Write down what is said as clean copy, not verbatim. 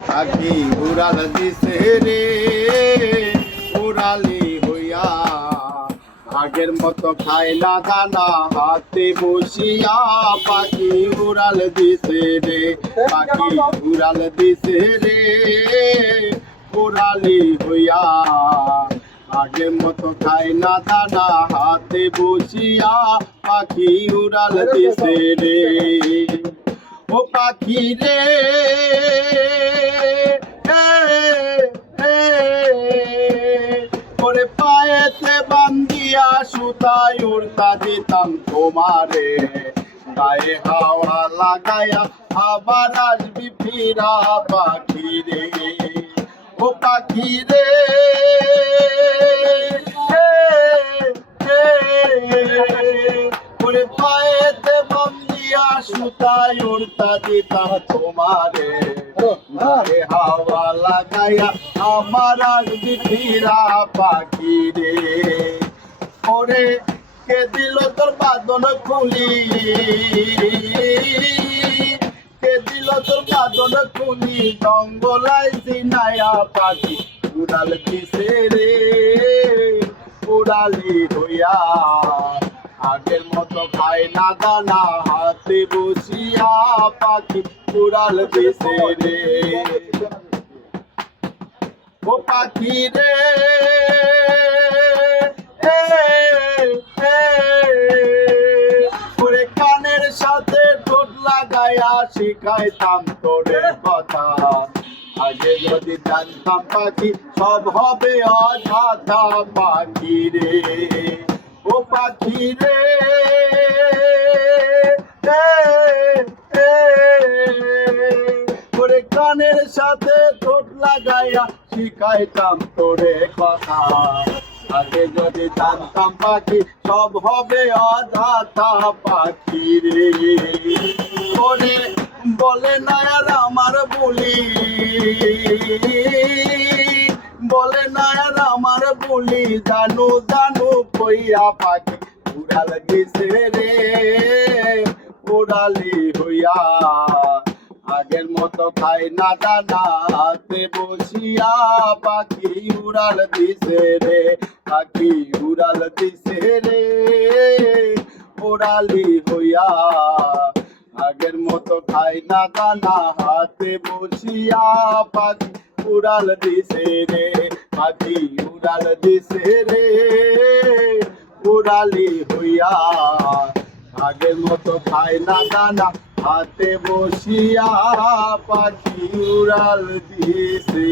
পাখি উড়াল দিছে রে উড়ালি হইয়া, আগের মতো খায় না দানা হাতে বসিয়া। পাখি উড়াল দিছে রে, পাখি উড়াল দিছে রে উড়ালি হইয়া, আগের মতো খায় না দানা হাতে বসিয়া। পাখি উড়াল দিছে রে, ও পাখি রে ওরে পায়েতে বান্ধিয়া সুতায় উড়তা দিতাম তোমারে, গায়ে হাওয়া লাগায়া আবার আসবি ফিরা পাখি রে, ও পাখি রে ওরে পায়েতে বান্ধিয়া সুতায় উড়তা দিতাম তোমারে, গায়ে হাওয়া লাগায়া আমার আসবি ফিরা পাখি রে। ওরে কে দিল তোর বাঁধন খুলি, কে দিল তোর বাঁধন খুলি, জঙ্গলায় সিনায়া পাখি উড়াল দিছে রে উড়ালি হইয়া, আগের মতো খায় না দানা হাতে বসিয়া। পাখি উড়াল দিছে রে, ও পাখি রে ওরে কানের সাথে ঠোঁট লাগায়া শিখাইতাম তোরে কথা, আগে যদি জানতাম পাখি সব হবে অযথা পাখি রে, ও পাখি রে ওরে কানের সাথে ঠোঁট লাগাইয়া শিখাইতাম তোরে কথা, আগে যদি জানতাম পাখি সব হবে অযথা পাখি রে। ওরে বলে না আর আমার বলি, বলে না আর আমার বলি, জানু জানু কইয়া পাখি উড়াল দিছে রে উড়ালি হইয়া, আগের মতো খাই না দানা হাতে বসিয়া। পাখি উড়াল দিছে রে, পাখি উড়াল দিছে রে উড়ালি হইয়া, আগের মতো খাই না দানা হাতে বসিয়া। পাখি উড়াল দিছে রে, পাখি উড়াল দিছে রে উড়ালি হইয়া, আগের মতো খাই না দানা হাতে বসিয়া। পাখি উড়াল দিছে